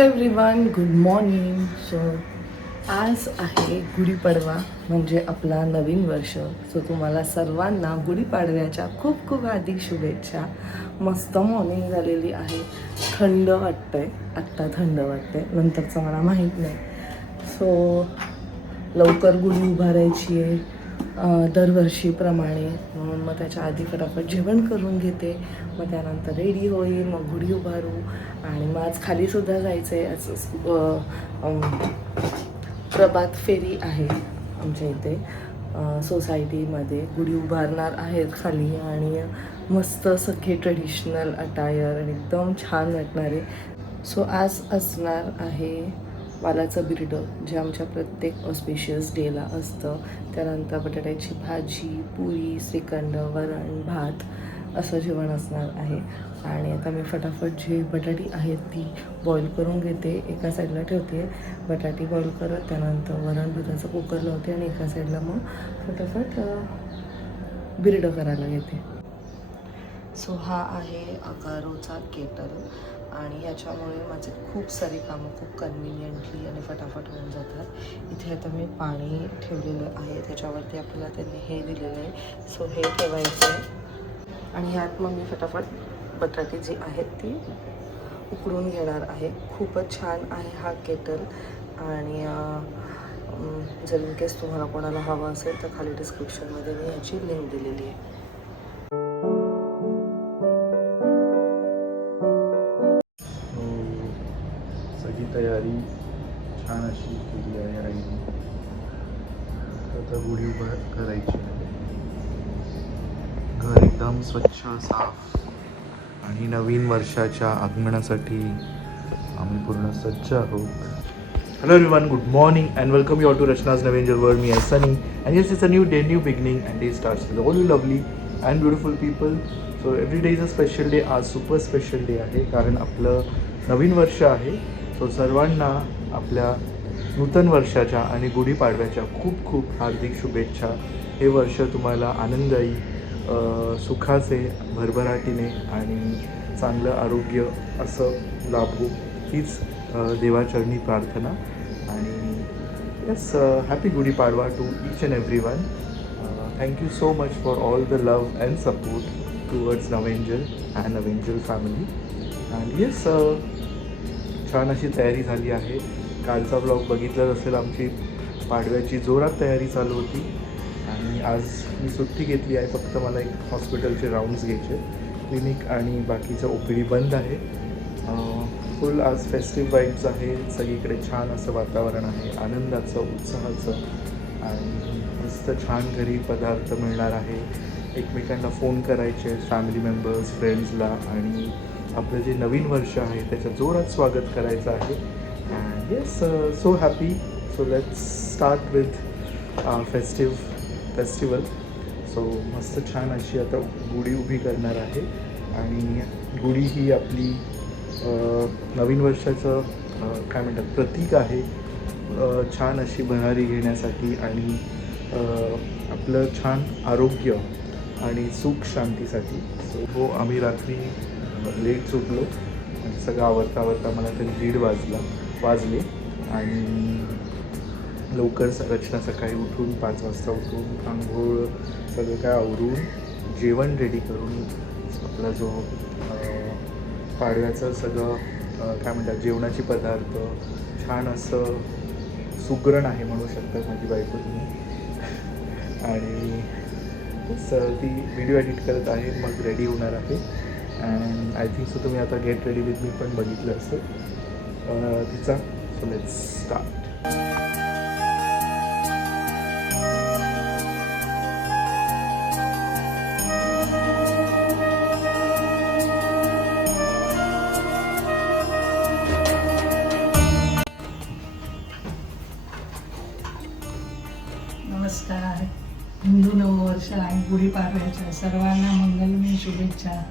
Hello everyone, good morning. So आज आहे गुढीपाडवा म्हणजे आपला नवीन वर्ष. सो तुम्हाला सर्वांना गुढीपाडव्याच्या खूप खूप हार्दिक शुभेच्छा. मस्त मॉर्निंग झालेली आहे. थंड वाटतंय, आत्ता थंड वाटतंय, नंतरचं मला माहीत नाही. सो लवकर गुढी उभारायची आहे दरवर्षीप्रमाणे, म्हणून मग त्याच्या आधी फटाफट जेवण करून घेते. मग त्यानंतर रेडी होईल, मग गुढी उभारू. आणि मग आज खालीसुद्धा जायचं आहे. आज प्रभात फेरी आहे आमच्या इथे सोसायटीमध्ये. गुढी उभारणार आहेत खाली आणि मस्त सगळे ट्रेडिशनल अटायर आणि एकदम छान वाटणारे. सो आज असणार आहे वालाचं बिरडं, जे आमच्या प्रत्येक ऑस्पिशियस डेला असतं. त्यानंतर बटाट्याची भाजी, पुरी, श्रीखंड, वरण, भात असं जेवण असणार आहे. आणि आता मी फटाफट जे बटाटी आहेत ती बॉईल करून घेते, एका साईडला ठेवते. बटाटी बॉईल करत त्यानंतर वरण बिरडाचं कुकर लावते आणि एका साईडला मग फटाफट बिरडं करायला घेते. सो हा आहे अगारोचा केटल आणि ह्याच्यामुळे माझे खूप सारी कामं खूप कन्व्हिनियंटली आणि फटाफट होऊन जातात. इथे आता मी पाणी ठेवलेलं आहे, त्याच्यावरती आपल्याला त्यांनी हे दिलेलं आहे. सो हे ठेवायचं आहे आणि ह्यात मग मी फटाफट बटाटे जी आहेत ती उकडून घेणार आहे. खूपच छान आहे हा केटल. आणि जर इन केस तुम्हाला कोणाला हवं असेल तर खाली डिस्क्रिप्शनमध्ये मी ह्याची लिंक दिलेली आहे. तयारी छान अशी केली आहे आईने. आता गुढी उभा करायची आहे. घर एकदम स्वच्छ साफ आणि नवीन वर्षाच्या आगमनासाठी आम्ही पूर्ण सज्ज आहोत. Hello everyone, good morning and welcome you all to Rachna's Navangel World. Me, Sunny, and yes, it's a new day, new beginning, and day starts with all you lovely and beautiful people. So every day is a special day. आज super special day आहे कारण आपलं नवीन वर्ष आहे. So सर्वांना आपल्या नूतन वर्षाच्या आणि गुढीपाडव्याच्या खूप खूप हार्दिक शुभेच्छा. हे वर्ष तुम्हाला आनंददायी, सुखाचे, भरभराटीने आणि चांगलं आरोग्य असं लाभो, हीच देवाचरणी प्रार्थना. आणि yes, happy Gudi Padwa to each and every one. Thank you so much for all the love and support towards नवेंजल अँड नवेंजल फॅमिली. अँड येस, छान अशी तयारी झाली आहे. कालचा ब्लॉग बघितलाच असेल, आमची पाडव्याची जोरात तयारी चालू होती. आणि आज मी सुट्टी घेतली आहे, फक्त मला एक हॉस्पिटलचे राऊंड्स घ्यायचे. क्लिनिक आणि बाकीचं OPD बंद आहे. फुल आज फेस्टिव्ह वाईब्स आहे. सगळीकडे छान असं वातावरण आहे, आनंदाचं, उत्साहाचं. आणि मस्त छान घरी पदार्थ मिळणार आहे. एकमेकांना फोन करायचे, फॅमिली मेंबर्स, फ्रेंड्सला. आणि आपलं जे नवीन वर्ष आहे त्याचं जोरात स्वागत करायचं आहे. And yes, so happy. So let's start with festival. So मस्त छान अशी आता गुढी उभी करणार आहे. आणि गुढी ही आपली नवीन वर्षाचं काय म्हणतात प्रतीक आहे. छान अशी भरारी घेण्यासाठी आणि आपलं छान आरोग्य आणि सुख शांतीसाठी. सो हो, आम्ही रात्री लेट सुटलो आणि सगळं आवरता मला तरी 1:30 वाजले. आणि लवकर रचना सकाळी उठून 5 वाजता उठून आंघोळ सगळं काय आवरून जेवण रेडी करून आपला जो पाडव्याचं सगळं काय म्हणतात जेवणाचे पदार्थ छान असं सुगरण आहे म्हणू शकतात माझी बायको तुम्ही. आणि ती व्हिडिओ एडिट करत आहे, मग रेडी होणार आहे. अँड आय थिंक सो तुम्ही आता गेट रेडी विथ मी पण बघितलं असेल तिचा. So let's start. नमस्कार. हिंदू नववर्ष आणि गुढीपाडव्याच्या सर्वांना मंगलमय शुभेच्छा.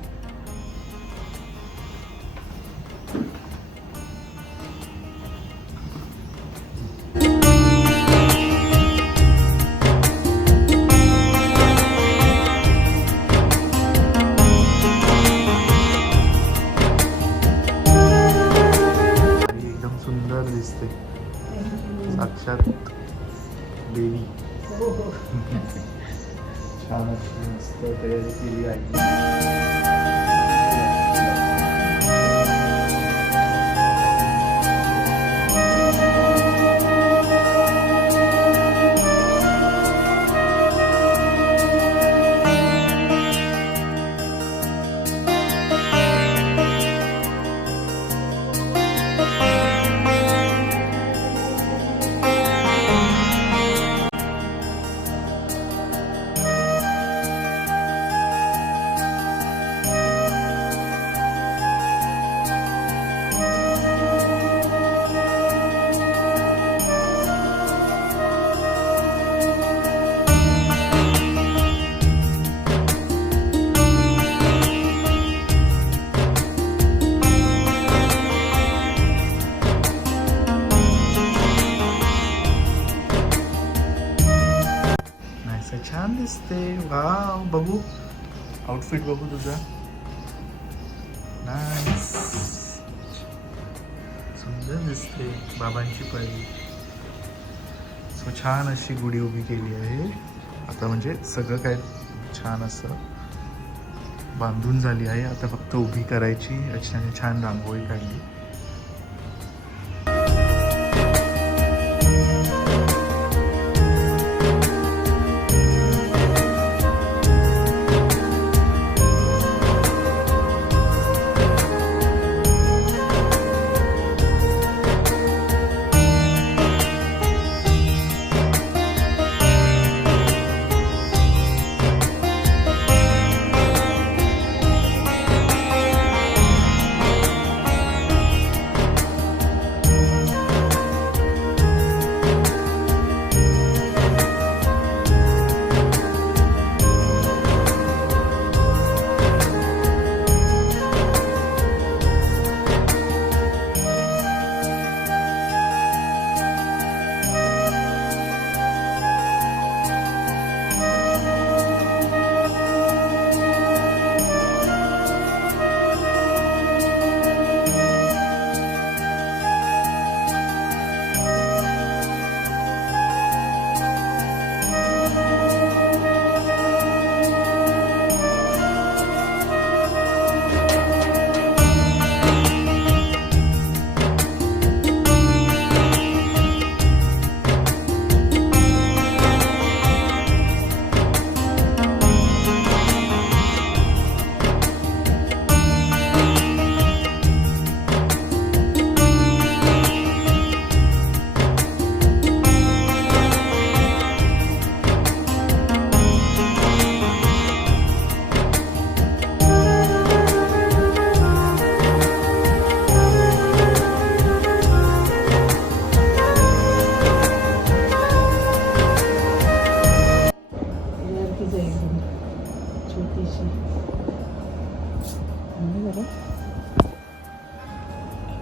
छान अशी मस्त तयारी केली आहे. असं छान दिसते. वाव, बघू आउटफिट बघू तुझा. नाईस, सुंदर दिसते. बाबांची पळी. सो छान अशी गुढी उभी केली आहे. आता म्हणजे सगळं काय छान असं बांधून झाली आहे. आता फक्त उभी करायची. रचनाने छान रांगोळी काढली.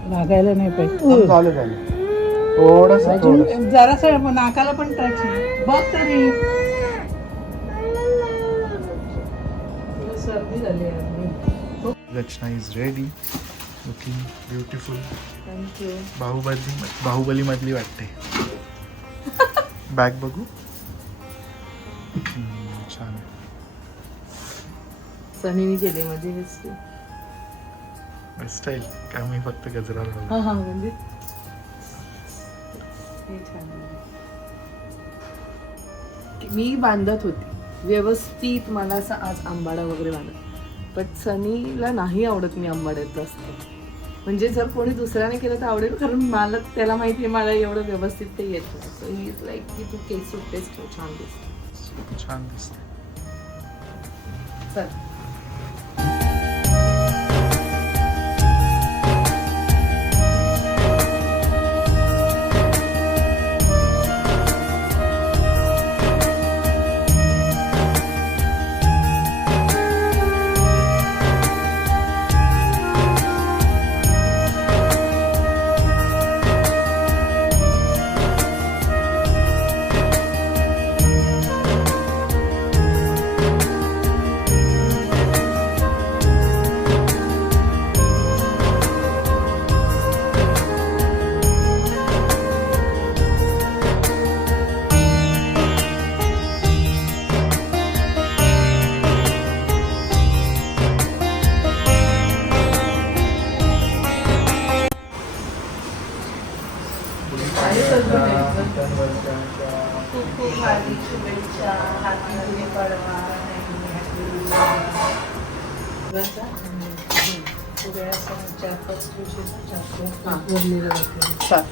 लागायला नाही पाहिजे. झालं झालं. थोडंसं थोडंसं. जरासं नाकाला पण टच बघ तरी. सर्दी झाली आहे. Rachana is ready. Looking beautiful. Thank you. Baahubali मधली वाटते. बॅग बघू. छान. सनीने केले माझी हेअरस्टाईल. स्टाईल का मी फक्त गजरा लावला. हा हा म्हणजे हे छान आहे. मी बांधत होती व्यवस्थित. मला असं आज आंबाडा वगैरे बांधत, पण सनीला नाही आवडत मी आंबाड्यात जास्त. म्हणजे जर कोणी दुसऱ्याने केलं तर आवडेल, कारण मला त्याला माहिती आहे मला एवढं व्यवस्थित ते येत नाही. सो ही इज लाईक की तू केस सुटतेस ठेव, छान दिसते. छान दिसते. चल. मुगाचा आणि थोड्यासा 4-5 हां. वरलेलं वाटलं. चाल.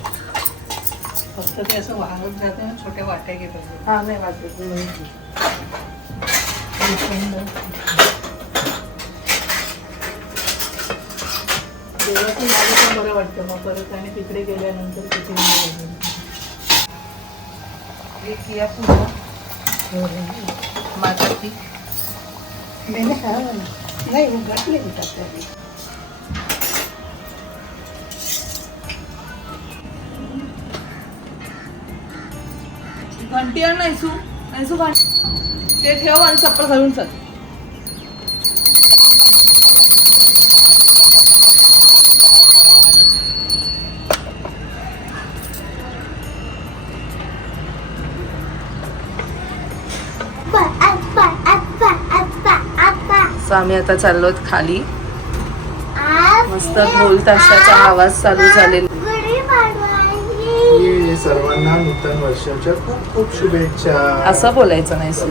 फक्त ते असं वाहत जाते ना, छोट्या वाट्या घेतात. हां नाही वाटत मी देवाचं झालं तर बरं वाटतं मग परत आणि तिकडे गेल्यानंतर किती हे किया पूजा माझा ती नाही उघडले त्यात. घंटी आण नाहीसू नाहीसू घंटी ते ठेव आणि चप्पल घालून चल. सो आम्ही आता चाललो खाली. मस्त ढोल ताशाचा आवाज चालू झालेला. सर्वांना नूतन वर्षाच्या खूप खूप शुभेच्छा. असं बोलायचं नाही सु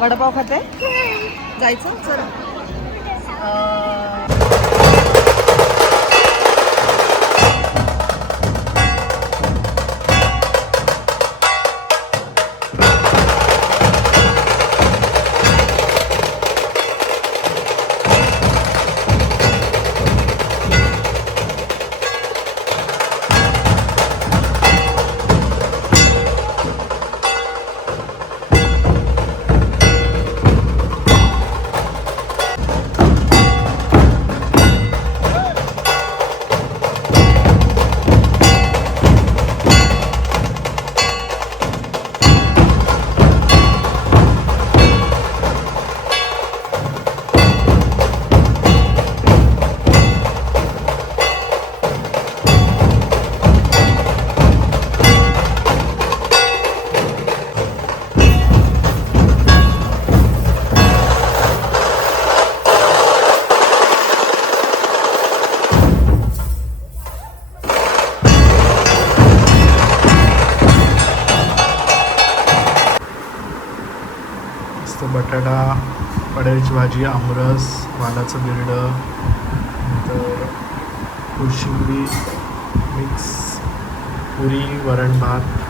वडापाव खाते जायचं चल. मस्त बटाटा पडायची भाजी, आमरस, वालाचं बिरडं, नंतर कोशिंबीर मिक्स, पुरी, वरण भात.